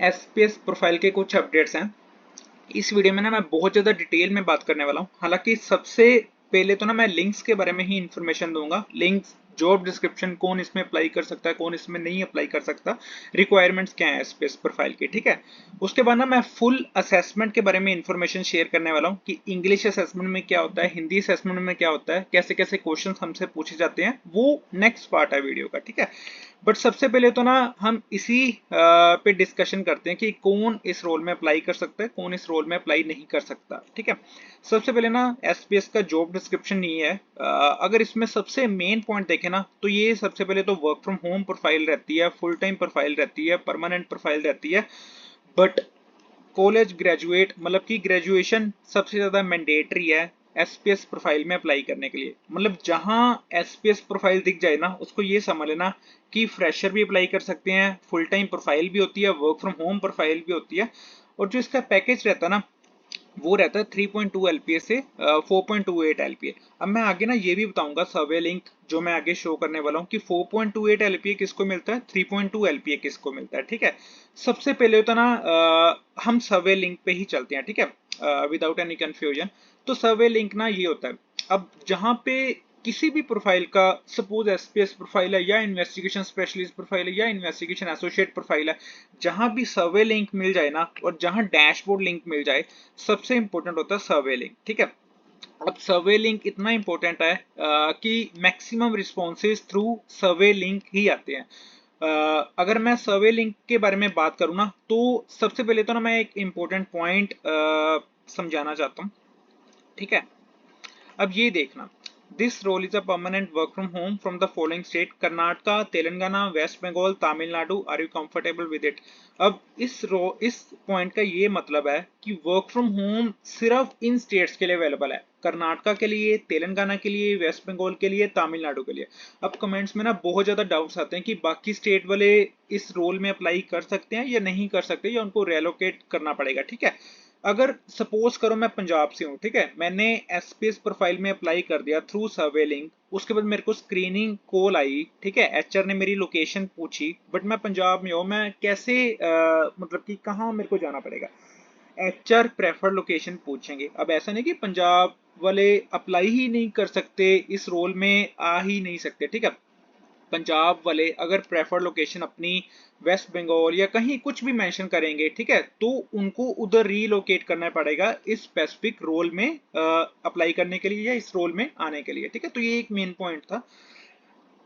SPS profile के कुछ updates हैं। इस वीडियो में ना मैं बहुत ज़्यादा डिटेल में बात करने वाला हूँ। हालांकि सबसे पहले तो ना मैं लिंक्स के बारे में ही इंफॉर्मेशन दूंगा। लिंक्स, जॉब डिस्क्रिप्शन, कौन इसमें अप्लाई कर सकता है, कौन इसमें नहीं अप्लाई कर सकता, रिक्वायरमेंट्स क्या है स्पेस प्रोफाइल की, ठीक है। उसके बाद ना मैं फुल असेसमेंट के बारे में इंफॉर्मेशन शेयर करने वाला हूँ कि इंग्लिश असेसमेंट में क्या होता है, हिंदी असेसमेंट में क्या होता है, कैसे कैसे क्वेश्चन हमसे पूछे जाते हैं, वो नेक्स्ट पार्ट है वीडियो का, ठीक है। बट सबसे पहले तो ना हम इसी पे डिस्कशन करते हैं कि कौन इस रोल में अप्लाई कर सकता है, कौन इस रोल में अप्लाई नहीं कर सकता, ठीक है। सबसे पहले ना एसपीएस का जॉब डिस्क्रिप्शन नहीं है। अगर इसमें सबसे मेन पॉइंट देखें ना तो ये सबसे पहले तो वर्क फ्रॉम होम प्रोफाइल रहती है, फुल टाइम प्रोफाइल रहती है, परमानेंट प्रोफाइल रहती है। बट कॉलेज ग्रेजुएट मतलब कि ग्रेजुएशन सबसे ज्यादा मैंडेटरी है एसपीएस प्रोफाइल में अप्लाई करने के लिए। मतलब जहां एसपीएस प्रोफाइल दिख जाए ना उसको ये समझ लेना कि फ्रेशर भी अप्लाई कर सकते हैं, फुल टाइम प्रोफाइल भी होती है, वर्क फ्रॉम होम प्रोफाइल भी होती है। और जो इसका पैकेज रहता है ना वो रहता है 3.2 एलपीए से 4.28 एलपीए। अब मैं आगे ना ये भी बताऊंगा सर्वे लिंक जो मैं आगे शो करने वाला हूँ कि 4.28 एलपीए किसको मिलता है, 3.2 एलपीए किसको मिलता है, ठीक है। सबसे पहले तो ना हम सर्वे लिंक पे ही चलते हैं, ठीक है, विदाउट एनी कंफ्यूजन। तो सर्वे लिंक ना ये होता है, अब जहां पे किसी भी प्रोफाइल का, सपोज एसपीएस प्रोफाइल है या इन्वेस्टिगेशन स्पेशलिस्ट प्रोफाइल है या इन्वेस्टिगेशन एसोसिएट प्रोफाइल है, जहां भी सर्वे लिंक मिल जाए ना और जहां डैशबोर्ड लिंक मिल जाए, सबसे इंपॉर्टेंट होता है सर्वे लिंक, ठीक है। अब सर्वे लिंक इतना इंपॉर्टेंट है कि maximum responses through survey link ही आते हैं। अगर मैं सर्वे लिंक के बारे में बात करूँ ना तो सबसे पहले तो ना मैं एक इंपॉर्टेंट पॉइंट समझाना चाहता हूँ, ठीक है। अब ये देखना, this role is a permanent work from home from the following state: Karnataka, Telangana, west Bengal, Tamil Nadu. Are you comfortable with it? अब इस पॉइंट का ये मतलब है कि वर्क फ्रॉम होम सिर्फ इन स्टेट्स के लिए अवेलेबल है, कर्नाटका के लिए, तेलंगाना के लिए, वेस्ट बंगाल के लिए, तमिलनाडु के लिए। अब कमेंट्स में ना बहुत ज्यादा डाउट्स आते हैं कि बाकी स्टेट वाले इस रोल में अप्लाई कर सकते हैं या नहीं कर सकते, या उनको रेलोकेट करना पड़ेगा, ठीक है। अगर सपोज करो मैं पंजाब से हूँ, ठीक है, मैंने एसपीएस प्रोफाइल में अप्लाई कर दिया थ्रू सर्वे लिंक, उसके बाद मेरे को स्क्रीनिंग कॉल आई, ठीक है, एचआर ने मेरी लोकेशन पूछी, बट मैं पंजाब में हूँ, मैं कैसे मतलब कि कहाँ मेरे को जाना पड़ेगा? एचआर प्रेफर्ड लोकेशन पूछेंगे। अब ऐसा नहीं कि पंजाब वाले अप्लाई ही नहीं कर सकते, इस रोल में आ ही नहीं सकते, ठीक है। पंजाब वाले अगर प्रेफर्ड लोकेशन अपनी वेस्ट बंगाल या कहीं कुछ भी मेंशन करेंगे, ठीक है, तो उनको उधर रीलोकेट करना पड़ेगा इस स्पेसिफिक रोल में अप्लाई करने के लिए या इस रोल में आने के लिए, ठीक है। तो ये एक मेन पॉइंट था।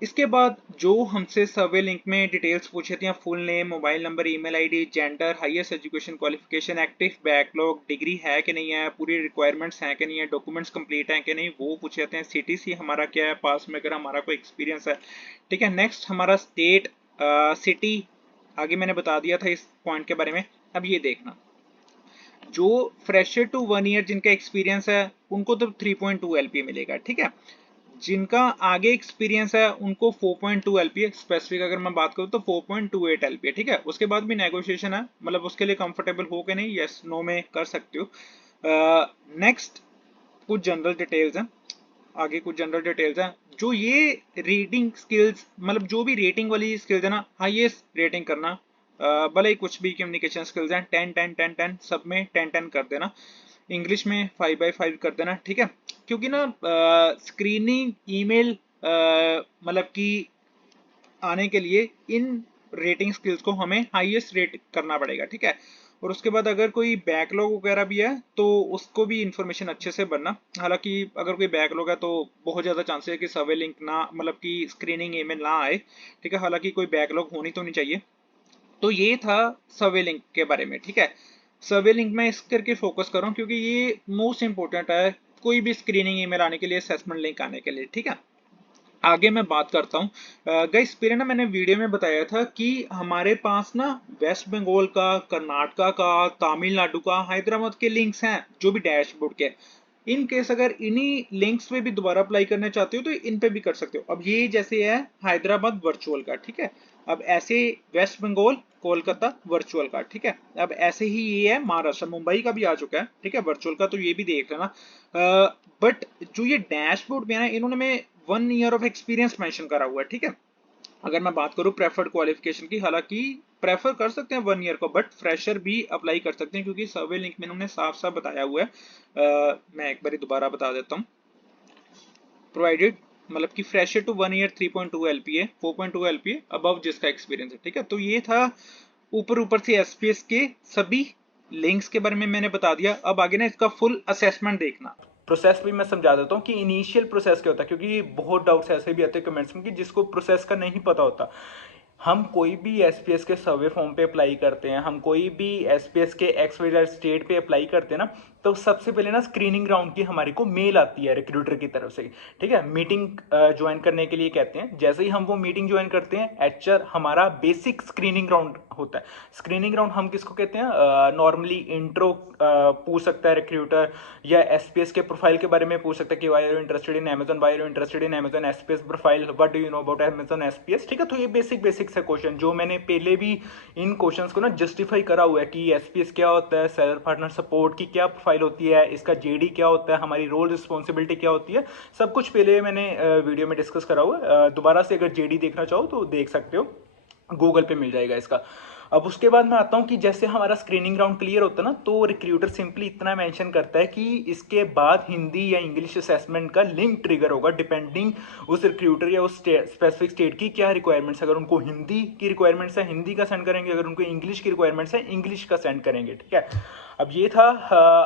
इसके बाद जो हमसे सर्वे लिंक में डिटेल्स पूछे थे, full name, mobile number, email ID, gender, highest education qualification, active backlog, degree है कि नहीं है, पूरी रिक्वायरमेंट्स हैं कि नहीं है, डॉक्यूमेंट्स कंप्लीट हैं कि नहीं, वो पूछे जाते हैं। सीटीसी हमारा क्या है पास में, अगर हमारा कोई एक्सपीरियंस है, ठीक है। नेक्स्ट हमारा स्टेट, सिटी आगे मैंने बता दिया था इस पॉइंट के बारे में। अब ये देखना, जो फ्रेशर टू 1 ईयर जिनका एक्सपीरियंस है उनको तो 3.2 एलपीए मिलेगा, ठीक है। जिनका आगे एक्सपीरियंस है उनको 4.2 एलपीए, स्पेसिफिक अगर मैं बात करूँ तो 4.28 एलपीए, ठीक है। उसके बाद भी नेगोशिएशन है, मतलब उसके लिए कंफर्टेबल हो के नहीं, यस नो में कर सकते हो। नेक्स्ट कुछ जनरल डिटेल्स हैं, आगे कुछ जनरल डिटेल्स हैं। जो ये रीडिंग स्किल्स, मतलब जो भी रेटिंग वाली स्किल्स है ना, हाईएस्ट रेटिंग करना, भले ही कुछ भी कम्युनिकेशन स्किल्स हैं 10 10 10 10 सब में 10 10 कर देना, इंग्लिश में 5/5 कर देना, ठीक है। क्योंकि ना स्क्रीनिंग ईमेल मतलब कि आने के लिए इन रेटिंग स्किल्स को हमें हाईएस्ट रेट करना पड़ेगा, ठीक है। और उसके बाद अगर कोई बैकलॉग वगैरह भी है तो उसको भी इंफॉर्मेशन अच्छे से भरना। हालांकि अगर कोई बैकलॉग है तो बहुत ज़्यादा चांसेस है कि सर्वे लिंक ना, मतलब कि स्क्रीनिंग ईमेल ना आए, ठीक है। हालांकि कोई बैकलॉग होनी तो नहीं चाहिए। तो ये था सर्वे लिंक के बारे में, ठीक है। सर्वे लिंक में इस करके फोकस कर रहा हूँ क्योंकि ये मोस्ट इंपॉर्टेंट है कोई भी स्क्रीनिंग ईमेल आने के लिए, असेसमेंट लिंक आने के लिए, ठीक है। आगे मैं बात करता हूँ। गाइस पहले ना मैंने वीडियो में बताया था कि हमारे पास ना वेस्ट बंगाल का, कर्नाटका का, तमिलनाडु का, हैदराबाद के लिंक्स हैं जो भी डैशबोर्ड के। इन केस अगर इन्हीं लिंक्स पे भी दोबारा अप्लाई करना चाहते हो तो इन पे भी कर सकते हो। अब ये जैसे है हैदराबाद वर्चुअल का, ठीक है। अब ऐसे वेस्ट बंगाल, कोलकाता वर्चुअल का, ठीक है। अब ऐसे ही ये है महाराष्ट्र, मुंबई का भी आ चुका है, ठीक है, वर्चुअल का, तो ये भी देख लेना। बट जो ये डैशबोर्ड में है ना, इन्होंने में 1 ईयर ऑफ एक्सपीरियंस मेंशन करा हुआ है, ठीक है। अगर मैं बात करूं प्रेफर्ड क्वालिफिकेशन की, हालांकि प्रेफर कर सकते हैं 1 ईयर को, बट फ्रेशर भी अप्लाई कर सकते हैं क्योंकि सर्वे लिंक में उन्होंने साफ साफ बताया हुआ है। मैं एक बार दोबारा बता देता हूँ। प्रोवाइडेड मतलब कि fresher to 1 year 3.2 LPA 4.2 LPA above जिसका एक्सपीरियंस है, ठीक है। तो ये था ऊपर ऊपर से एसपीएस के सभी लिंक्स के बारे में मैंने बता दिया। अब आगे ना इसका फुल असेसमेंट देखना। प्रोसेस भी मैं समझा देता हूँ कि इनिशियल प्रोसेस क्या होता है, क्योंकि बहुत डाउट्स ऐसे भी आते हैं कमेंट्स में कि जिसको प्रोसेस का नहीं पता होता। हम कोई भी एसपीएस के सर्वे फॉर्म पे अप्लाई करते हैं, हम कोई भी एसपीएस के XYZ स्टेट पे अप्लाई करते हैं ना, तो सबसे पहले ना स्क्रीनिंग राउंड की हमारे को मेल आती है रिक्रूटर की तरफ से, ठीक है। मीटिंग ज्वाइन करने के लिए कहते हैं। जैसे ही हम वो मीटिंग ज्वाइन करते हैं, एचआर हमारा बेसिक स्क्रीनिंग राउंड होता है। स्क्रीनिंग राउंड हम किसको कहते हैं? नॉर्मली इंट्रो पूछ सकता है रिक्रूटर, या एसपीएस के प्रोफाइल के बारे में पूछ सकता है कि why are you interested in Amazon, why are you interested in Amazon SPS profile, what do you know about Amazon SPS, ठीक है। तो ये बेसिक से क्वेश्चन जो मैंने पहले भी इन क्वेश्चंस को ना जस्टिफाई करा हुआ है कि एसपीएस क्या होता है, सेलर पार्टनर सपोर्ट की क्या प्रोफाइल होती है, इसका जेडी क्या होता है, हमारी रोल रिस्पॉन्सिबिलिटी क्या होती है, सब कुछ पहले मैंने वीडियो में डिस्कस करा हुआ है। दोबारा से अगर जेडी देखना चाहो तो देख सकते हो, गूगल पे मिल जाएगा इसका। अब उसके बाद मैं आता हूँ कि जैसे हमारा स्क्रीनिंग राउंड क्लियर होता है ना, तो रिक्रूटर सिंपली इतना मेंशन करता है कि इसके बाद हिंदी या इंग्लिश असेसमेंट का लिंक ट्रिगर होगा, डिपेंडिंग उस रिक्रूटर या उस स्पेसिफिक स्टेट की क्या रिक्वायरमेंट्स है। अगर उनको हिंदी की रिक्वायरमेंट्स है, हिंदी का सेंड करेंगे, अगर उनको इंग्लिश की रिक्वायरमेंट्स है, इंग्लिश का सेंड करेंगे, ठीक है। अब ये था,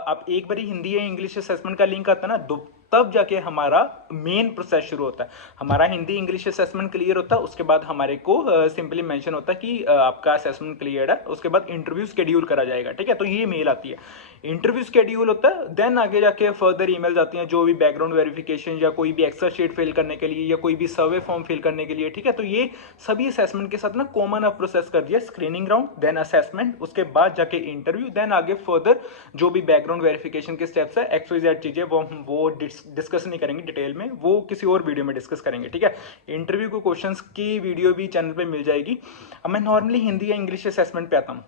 अब एक बार हिंदी या इंग्लिश असेसमेंट का लिंक आता है ना, तब जाके हमारा मेन प्रोसेस शुरू होता है। हमारा हिंदी इंग्लिश असेसमेंट क्लियर होता है, उसके बाद हमारे को सिंपली मेंशन होता है कि आपका असेसमेंट क्लियर है, उसके बाद इंटरव्यू शेड्यूल करा जाएगा, ठीक है। तो ये मेल आती है, इंटरव्यू शेड्यूल होता है, देन आगे जाके फर्दर ईमेल आती हैं जो भी बैकग्राउंड वेरिफिकेशन या कोई भी एक्स्ट्रा शीट फिल करने के लिए या कोई भी सर्वे फॉर्म फिल करने के लिए, ठीक है। तो ये सभी असेसमेंट के साथ ना कॉमन अब प्रोसेस कर दिया, स्क्रीनिंग राउंड, देन असेसमेंट, उसके बाद जाके इंटरव्यू, देन आगे फर्दर जो भी बैकग्राउंड वेरिफिकेशन के स्टेप्स है, XYZ चीजें वो डिस्कस नहीं करेंगे डिटेल में, वो किसी और वीडियो में डिस्कस करेंगे, ठीक है। इंटरव्यू को क्वेश्चंस की वीडियो भी चैनल पे मिल जाएगी। अब मैं नॉर्मली हिंदी या इंग्लिश असेसमेंट पे आता हूँ।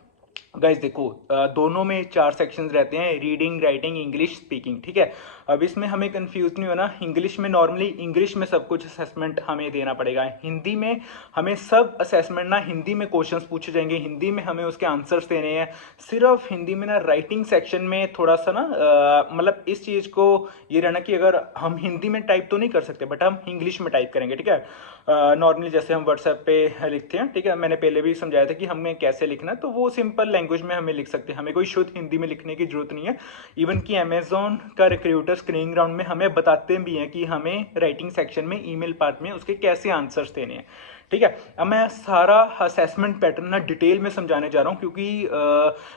गाइस देखो, दोनों में 4 सेक्शंस रहते हैं, रीडिंग, राइटिंग, इंग्लिश, स्पीकिंग, ठीक है। अब इसमें हमें कंफ्यूज नहीं होना, इंग्लिश में नॉर्मली इंग्लिश में सब कुछ असेसमेंट हमें देना पड़ेगा, हिंदी में हमें सब असेसमेंट ना हिंदी में क्वेश्चंस पूछे जाएंगे, हिंदी में हमें उसके आंसर्स देने हैं। सिर्फ हिंदी में ना राइटिंग सेक्शन में थोड़ा सा ना मतलब इस चीज़ को ये रहना कि अगर हम हिंदी में टाइप तो नहीं कर सकते, बट हम इंग्लिश में टाइप करेंगे, ठीक है। नॉर्मली जैसे हम व्हाट्सएप पे लिखते हैं, ठीक है, मैंने पहले भी समझाया था कि हमें कैसे लिखना है, तो वो सिंपल लैंग्वेज में हमें लिख सकते हैं, हमें कोई शुद्ध हिंदी में लिखने की जरूरत नहीं है। इवन कि अमेजोन का रिक्रूटर स्क्रीनिंग राउंड में हमें बताते भी हैं कि हमें राइटिंग सेक्शन में ईमेल पार्ट में उसके कैसे आंसर्स देने हैं, ठीक है। अब मैं सारा असेसमेंट पैटर्न ना डिटेल में समझाने जा रहा हूँ, क्योंकि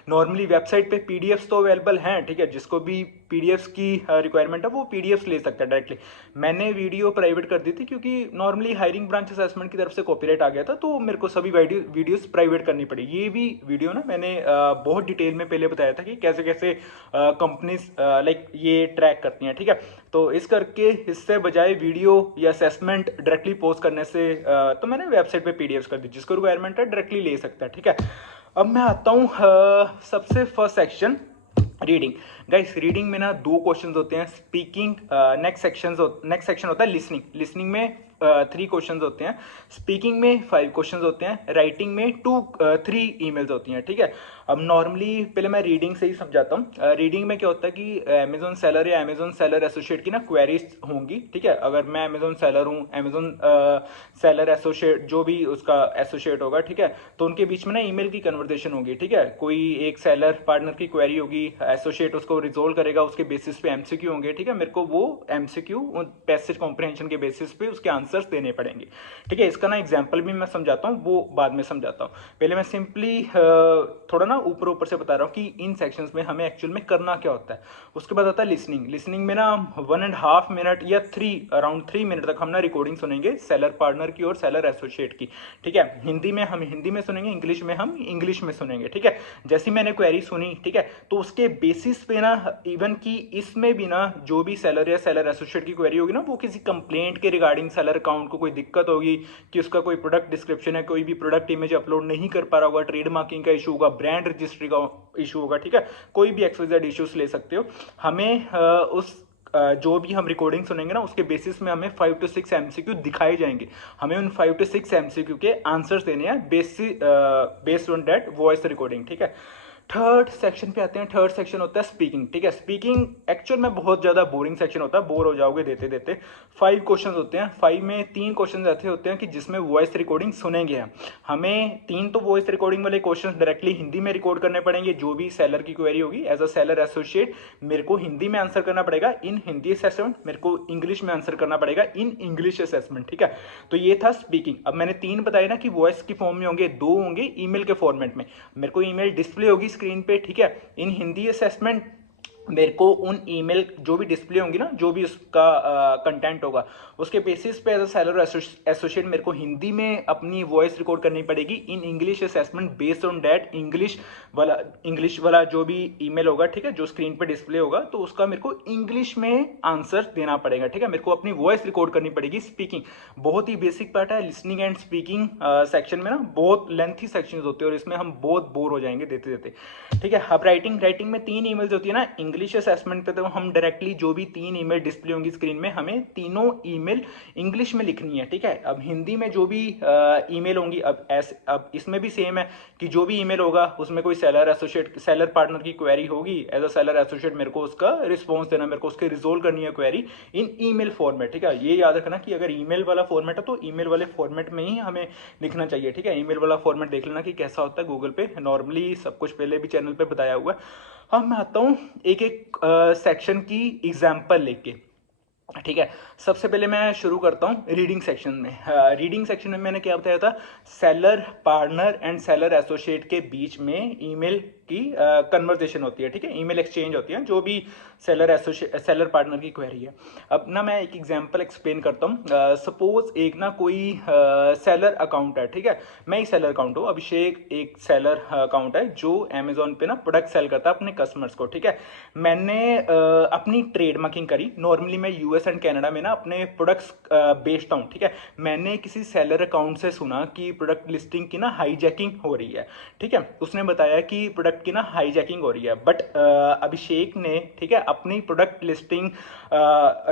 नॉर्मली वेबसाइट पे पीडीएफ्स तो अवेलेबल हैं, ठीक है। जिसको भी पीडीएफ्स की रिक्वायरमेंट है वो पीडीएफ्स ले सकता है डायरेक्टली। मैंने वीडियो प्राइवेट कर दी थी क्योंकि नॉर्मली हायरिंग ब्रांच असेसमेंट की तरफ से कॉपीराइट आ गया था, तो मेरे को सभी वीडियोस प्राइवेट करनी पड़ी। ये भी वीडियो ना मैंने बहुत डिटेल में पहले बताया था कि कैसे कैसे कंपनीज लाइक ये ट्रैक करती हैं, ठीक है। तो इस करके इससे बजाय वीडियो या असेसमेंट डायरेक्टली पोस्ट करने से तो मैंने वेबसाइट पे पीडीएफ्स कर दी, जिसको रिक्वायरमेंट है डायरेक्टली ले सकता है, ठीक है। अब मैं आता हूँ सबसे first section, reading. Guys reading में ना 2 क्वेश्चंस होते हैं, स्पीकिंग नेक्स्ट सेक्शन होता है लिसनिंग। लिसनिंग में 3 क्वेश्चंस होते हैं, स्पीकिंग में 5 क्वेश्चंस होते हैं, राइटिंग में 3 ईमेल्स होती हैं, ठीक है। अब नॉर्मली पहले मैं रीडिंग से ही समझाता हूँ। रीडिंग में क्या होता है कि अमेजोन सेलर या अमेजोन सेलर एसोसिएट की ना क्वेरीज होंगी, ठीक है। अगर मैं अमेजोन सेलर हूँ, अमेजोन सेलर एसोसिएट जो भी उसका एसोसिएट होगा, ठीक है, तो उनके बीच में ना ईमेल की कन्वर्सेशन होगी, ठीक है। कोई एक सेलर पार्टनर की क्वेरी होगी, एसोसिएट उसको रिजोल्व करेगा, उसके बेसिस पे एमसीक्यू होंगे, ठीक है। मेरे को वो एमसीक्यू पैसेज कॉम्प्रिहेंशन के बेसिस पे उसके आंसर्स देने पड़ेंगे, ठीक है। इसका ना एग्जांपल भी मैं समझाता हूँ, वो बाद में समझाता हूँ। पहले मैं सिंपली थोड़ा ना ऊपर से बता रहा हूँ कि इन सेक्शंस में हमें एक्चुअल में करना क्या होता है। उसके बाद आता है लिसनिंग। लिसनिंग में ना 1.5 मिनट या अराउंड 3 मिनट तक हम ना रिकॉर्डिंग सुनेंगे सेलर पार्टनर की और सेलर एसोसिएट की, ठीक है। हिंदी में हम हिंदी में सुनेंगे, इंग्लिश में हम इंग्लिश में सुनेंगे, ठीक है। जैसी मैंने क्वेरी सुनी, ठीक है, तो उसके बेसिस पे ना इवन कि इसमें भी ना जो भी सेलर या सेलर एसोसिएट की क्वेरी होगी ना, वो किसी कंप्लेंट के रिगार्डिंग सेलर अकाउंट को कोई दिक्कत होगी कि उसका कोई प्रोडक्ट डिस्क्रिप्शन है, कोई भी प्रोडक्ट इमेज अपलोड नहीं कर पा रहा होगा, ट्रेड मार्किंग का इशू होगा, ब्रांड रजिस्ट्री का इशू होगा, ठीक है। कोई भी XYZ इश्यूज ले सकते हो। हमें उस जो भी हम रिकॉर्डिंग सुनेंगे ना उसके बेसिस में हमें 5 to 6 MCQ दिखाए जाएंगे। हमें उन 5 to 6 MCQ के आंसर्स देने हैं based on that voice recording, ठीक है। थर्ड सेक्शन पे आते हैं। थर्ड सेक्शन होता है स्पीकिंग, ठीक है। स्पीकिंग एक्चुअल में बहुत ज़्यादा बोरिंग सेक्शन होता है, बोर हो जाओगे देते देते। 5 क्वेश्चन होते हैं, 5 में 3 क्वेश्चन ऐसे होते हैं कि जिसमें वॉइस रिकॉर्डिंग सुनेंगे हम। हमें 3 तो वॉइस रिकॉर्डिंग वाले क्वेश्चन डायरेक्टली हिंदी में रिकॉर्ड करने पड़ेंगे, जो भी सेलर की क्वेरी होगी एज अ सेलर एसोसिएट मेरे को हिंदी में आंसर करना पड़ेगा इन हिंदी असेसमेंट, मेरे को इंग्लिश में आंसर करना पड़ेगा इन इंग्लिश असेसमेंट, ठीक है। तो ये था स्पीकिंग। अब मैंने 3 बताए ना कि वॉइस की फॉर्म में होंगे, 2 होंगे ईमेल के फॉर्मेट में। मेरे को ईमेल डिस्प्ले होगी स्क्रीन पे, ठीक है। इन हिंदी असेसमेंट मेरे को उन ईमेल जो भी डिस्प्ले होंगी ना, जो भी उसका कंटेंट होगा, उसके बेसिस पे एज अ सेलर एसोसिएट मेरे को हिंदी में अपनी वॉइस रिकॉर्ड करनी पड़ेगी in English assessment based on that English वाला जो भी ईमेल होगा, ठीक है, जो स्क्रीन पे डिस्प्ले होगा, तो उसका मेरे को इंग्लिश में आंसर देना पड़ेगा, ठीक है। मेरे को अपनी वॉइस रिकॉर्ड करनी पड़ेगी। स्पीकिंग बहुत ही बेसिक पार्ट है। लिसनिंग एंड स्पीकिंग सेक्शन में ना बहुत लेंथी सेक्शंस होते हैं और इसमें हम बहुत बोर हो जाएंगे देते देते, ठीक है। अब राइटिंग में 3 ईमेल्स होती है ना। इंग्लिश असेसमेंट पे तो हम डायरेक्टली जो भी 3 ईमेल डिस्प्ले होंगी स्क्रीन में, हमें तीनों ईमेल इंग्लिश में लिखनी है, ठीक है। अब हिंदी में जो भी ईमेल होंगी, अब इसमें भी सेम है कि जो भी ईमेल होगा उसमें कोई सेलर पार्टनर की क्वेरी होगी, एज अ सेलर एसोसिएट मेरे को उसका रिस्पॉन्स देना, मेरे को उसके रिजोल्व करनी है क्वेरी इन ईमेल फॉर्मेट, ठीक है। ये याद रखना कि अगर ईमेल वाला फॉर्मेट है तो ईमेल वाले फॉर्मेट में ही हमें लिखना चाहिए, ठीक है। ईमेल वाला फॉर्मेट देख लेना कि कैसा होता है, गूगल पे नॉर्मली सब कुछ पहले भी चैनल पे बताया हुआ है। अब मैं आता हूँ एक एक सेक्शन की एग्जाम्पल लेके, ठीक है। सबसे पहले मैं शुरू करता हूँ रीडिंग सेक्शन में। रीडिंग सेक्शन में मैंने क्या बताया था, seller partner and seller associate के बीच में ईमेल की कन्वर्सेशन होती है, ठीक है। ईमेल एक्सचेंज होती है जो भी सेलर पार्टनर की क्वेरी है। अब ना मैं एक एग्जांपल एक्सप्लेन करता हूँ। सपोज एक ना कोई सेलर अकाउंट है, ठीक है। मैं ही सेलर अकाउंट हूँ, अभिषेक एक सेलर अकाउंट है जो अमेजोन पे ना प्रोडक्ट सेल करता है अपने कस्टमर्स को, ठीक है। मैंने अपनी ट्रेड मार्किंग करी। नॉर्मली मैं यूएस एंड कनाडा में ना अपने प्रोडक्ट्स बेचता हूँ, ठीक है। मैंने किसी सेलर अकाउंट से सुना कि प्रोडक्ट लिस्टिंग की ना हाईजैकिंग हो रही है, ठीक है। उसने बताया कि प्रोडक्ट की ना हाईजैकिंग हो रही है, बट अभिषेक ने, ठीक है, अपनी प्रोडक्ट लिस्टिंग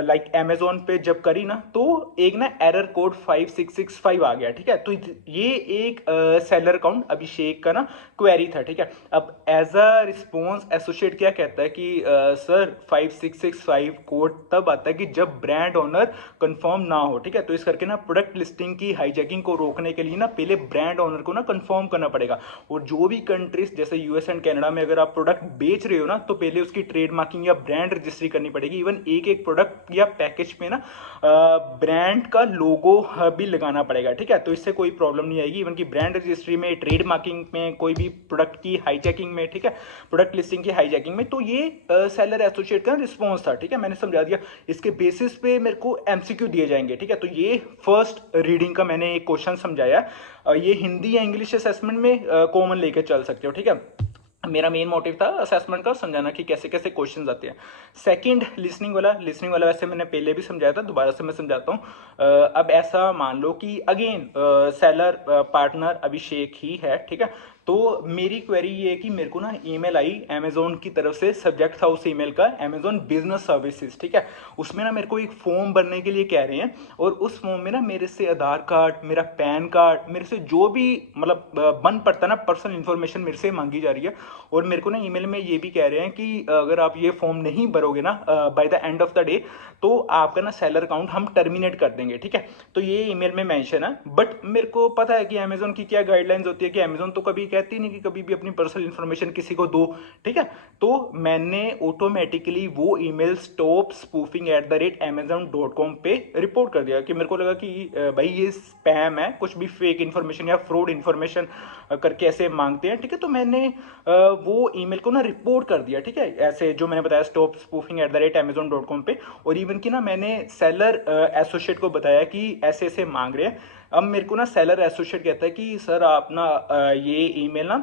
लाइक अमेजोन पे जब करी ना, तो एक ना एरर कोड 5665 आ गया, ठीक है। तो ये एक सेलर अकाउंट अभिषेक का ना क्वेरी था, ठीक है। अब एज अ रिस्पॉन्स एसोसिएट क्या कहता है कि सर 5665 कोड तब आता है कि जब ब्रांड ओनर कंफर्म ना हो, ठीक है। तो इस करके ना प्रोडक्ट लिस्टिंग की हाईजैकिंग को रोकने के लिए ना पहले ब्रांड ओनर को ना कंफर्म करना पड़ेगा। और जो भी कंट्रीज जैसे यूएस एंड कनाडा में अगर आप प्रोडक्ट बेच रहे हो ना, तो पहले उसकी ट्रेड मार्किंग या ब्रांड रजिस्ट्री करनी पड़ेगी। इवन एक प्रोडक्ट या पैकेज पे ना ब्रांड का लोगो भी लगाना पड़ेगा, ठीक है। तो इससे कोई प्रॉब्लम नहीं आएगी। इवन की ब्रांड रजिस्ट्री में, ट्रेड मार्किंग में, कोई भी प्रोडक्ट की हाईजैकिंग में, ठीक है, प्रोडक्ट लिस्टिंग की हाईजैकिंग में। तो ये सेलर एसोसिएट का रिस्पॉन्स था, ठीक है। मैंने समझा दिया। इसके बेसिस पे मेरे को एमसीक्यू दिए जाएंगे, ठीक है। तो ये फर्स्ट रीडिंग का मैंने एक क्वेश्चन समझाया। ये हिंदी या इंग्लिश असेसमेंट में कॉमन लेके चल सकते हो, ठीक है। मेरा मेन मोटिव था असेसमेंट का समझाना कि कैसे कैसे क्वेश्चंस आते हैं। सेकंड लिसनिंग वाला वैसे मैंने पहले भी समझाया था, दोबारा से मैं समझाता हूँ। अब ऐसा मान लो कि अगेन सेलर पार्टनर अभिषेक ही है, ठीक है। तो मेरी क्वेरी ये है कि मेरे को ना ईमेल आई अमेजोन की तरफ से, सब्जेक्ट था उस ईमेल का अमेजोन बिजनेस सर्विसेज, ठीक है। उसमें ना मेरे को एक फॉर्म भरने के लिए कह रहे हैं, और उस फॉर्म में ना मेरे से आधार कार्ड, मेरा पैन कार्ड, मेरे से जो भी मतलब बन पड़ता ना पर्सनल इन्फॉर्मेशन मेरे से मांगी जा रही है। और मेरे को ना ईमेल में ये भी कह रहे हैं कि अगर आप ये फॉर्म नहीं भरोगे ना by the end of the day, तो आपका ना सेलर अकाउंट हम टर्मिनेट कर देंगे, ठीक है। तो ये ईमेल में मेंशन है। बट मेरे को पता है कि अमेजोन की क्या गाइडलाइंस होती है कि अमेजोन तो कभी कहती नहीं कि कभी भी अपनी पर्सनल इन्फॉर्मेशन किसी को दो, ठीक है। तो मैंने ऑटोमेटिकली वो ईमेल स्टॉप स्पूफिंग @amazon.com पे रिपोर्ट कर दिया कि मेरे को लगा कि भाई ये स्पैम है, कुछ भी फेक इन्फॉर्मेशन या फ्रॉड इन्फॉर्मेशन करके ऐसे मांगते हैं, ठीक है। तो मैंने वो ईमेल को ना रिपोर्ट कर दिया, ठीक है, ऐसे जो मैंने बताया स्टॉप स्पूफिंग @amazon.com पे। और इवन कि ना मैंने सेलर एसोसिएट को बताया कि ऐसे ऐसे मांग रहे हैं। अब मेरे को ना सेलर एसोसिएट कहता है कि सर आप ना ये ईमेल ना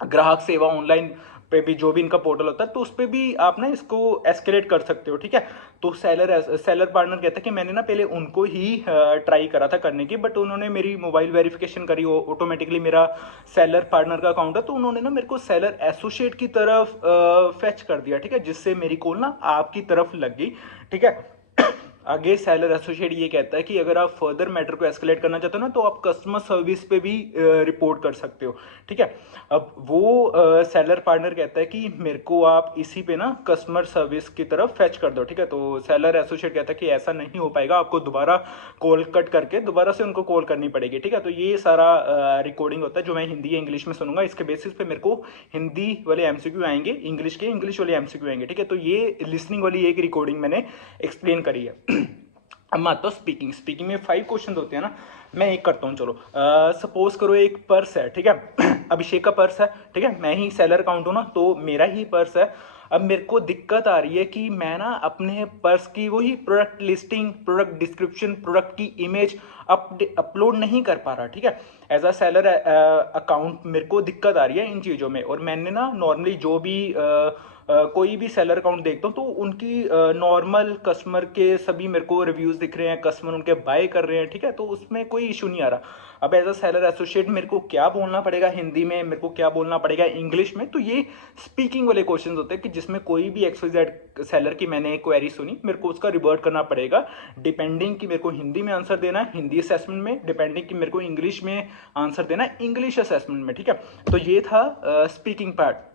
ग्राहक सेवा ऑनलाइन पे भी जो भी इनका पोर्टल होता है, तो उस पर भी आप ना इसको एस्केलेट कर सकते हो, ठीक है। तो सेलर पार्टनर कहता है कि मैंने ना पहले उनको ही ट्राई करा था करने की, बट उन्होंने मेरी मोबाइल वेरिफिकेशन करी, ऑटोमेटिकली मेरा सेलर पार्टनर का अकाउंट है, तो उन्होंने ना मेरे को सेलर एसोसिएट की तरफ फेच कर दिया, ठीक है, जिससे मेरी कॉल ना आपकी तरफ लग गई, ठीक है। आगे सेलर एसोसिएट ये कहता है कि अगर आप फर्दर मैटर को एस्केलेट करना चाहते हो ना, तो आप कस्टमर सर्विस पे भी रिपोर्ट कर सकते हो, ठीक है। अब वो सेलर पार्टनर कहता है कि मेरे को आप इसी पे ना कस्टमर सर्विस की तरफ फेच कर दो, ठीक है। तो सेलर एसोसिएट कहता है कि ऐसा नहीं हो पाएगा, आपको दोबारा कॉल कट करके दोबारा से उनको कॉल करनी पड़ेगी, ठीक है। तो ये सारा रिकॉर्डिंग होता है जो मैं हिंदी या इंग्लिश में सुनूंगा, इसके बेसिस पे मेरे को हिंदी वाले एमसीक्यू आएंगे, इंग्लिश वाले एमसीक्यू आएंगे, ठीक है। तो ये लिसनिंग वाली एक रिकॉर्डिंग मैंने एक्सप्लेन करी है। अब मैं आता हूँ स्पीकिंग में 5 क्वेश्चन होते हैं ना, मैं एक करता हूँ। चलो सपोज करो एक पर्स है, ठीक है, अभिषेक का पर्स है, ठीक है, मैं ही सेलर अकाउंट हूँ ना, तो मेरा ही पर्स है। अब मेरे को दिक्कत आ रही है कि मैं ना अपने पर्स की वही product listing, product description, product की इमेज अपलोड नहीं कर पा रहा, ठीक है। एज अ सेलर अकाउंट मेरे को दिक्कत आ रही है इन चीज़ों में। और मैंने ना नॉर्मली जो भी कोई भी सेलर अकाउंट देखता हूँ तो उनकी नॉर्मल कस्टमर के सभी मेरे को रिव्यूज़ दिख रहे हैं, कस्टमर उनके बाय कर रहे हैं, ठीक है। तो उसमें कोई इशू नहीं आ रहा। अब एज अ सेलर एसोसिएट मेरे को क्या बोलना पड़ेगा हिंदी में, मेरे को क्या बोलना पड़ेगा इंग्लिश में, तो ये स्पीकिंग वाले क्वेश्चन होते हैं कि जिसमें कोई भी XYZ सेलर की मैंने एक क्वेरी सुनी, मेरे को उसका रिवर्ट करना पड़ेगा, डिपेंडिंग कि मेरे को हिंदी में आंसर देना है हिंदी असेसमेंट में, डिपेंडिंग कि मेरे को इंग्लिश में आंसर देना है इंग्लिश असेसमेंट में, ठीक है। तो ये था स्पीकिंग पार्ट।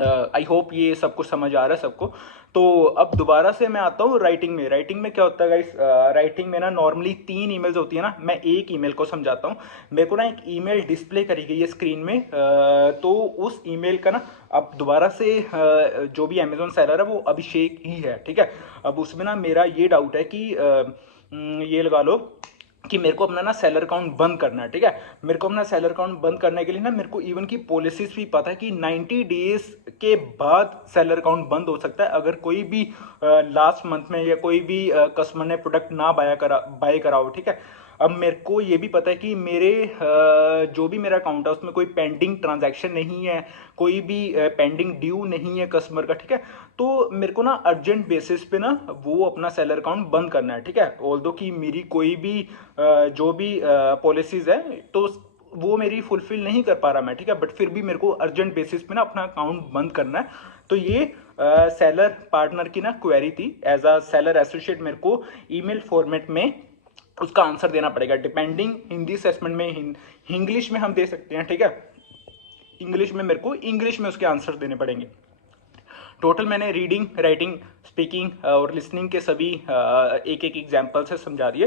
आई होप ये सब कुछ समझ आ रहा है सबको। तो अब दोबारा से मैं आता हूँ राइटिंग में क्या होता है गाइस, राइटिंग में ना नॉर्मली 3 ईमेल्स होती है ना, मैं एक ईमेल को समझाता हूँ। मेरे को ना एक ईमेल डिस्प्ले करी गई है स्क्रीन में, तो उस ईमेल का ना अब दोबारा से जो भी अमेजोन सेलर है वो अभिषेक ही है, ठीक है। अब उसमें ना मेरा ये डाउट है कि ये लगा लो कि मेरे को अपना ना सेलर अकाउंट बंद करना है, ठीक है। मेरे को अपना सेलर अकाउंट बंद करने के लिए ना मेरे को इवन की पॉलिसीज भी पता है कि 90 डेज के बाद सेलर अकाउंट बंद हो सकता है अगर कोई भी लास्ट मंथ में या कोई भी कस्टमर ने प्रोडक्ट ना बाय करा हो, ठीक है। अब मेरे को ये भी पता है कि मेरे जो भी मेरा अकाउंट है उसमें कोई पेंडिंग ट्रांजैक्शन नहीं है, कोई भी पेंडिंग ड्यू नहीं है कस्टमर का, ठीक है। तो मेरे को ना अर्जेंट बेसिस पे ना वो अपना सेलर अकाउंट बंद करना है, ठीक है। ऑल्दो कि मेरी कोई भी जो भी पॉलिसीज है तो वो मेरी फुलफिल नहीं कर पा रहा मैं, ठीक है, बट फिर भी मेरे को अर्जेंट बेसिस पे ना अपना अकाउंट बंद करना है। तो ये सेलर पार्टनर की ना क्वेरी थी। एज अ सेलर एसोसिएट मेरे को ईमेल फॉर्मेट में उसका आंसर देना पड़ेगा, डिपेंडिंग हिंदी असेसमेंट में इंग्लिश में हम दे सकते हैं, ठीक है। इंग्लिश में मेरे को इंग्लिश में उसके आंसर देने पड़ेंगे। टोटल मैंने रीडिंग, राइटिंग, स्पीकिंग और लिसनिंग के सभी एक एक एग्जाम्पल से समझा दिए।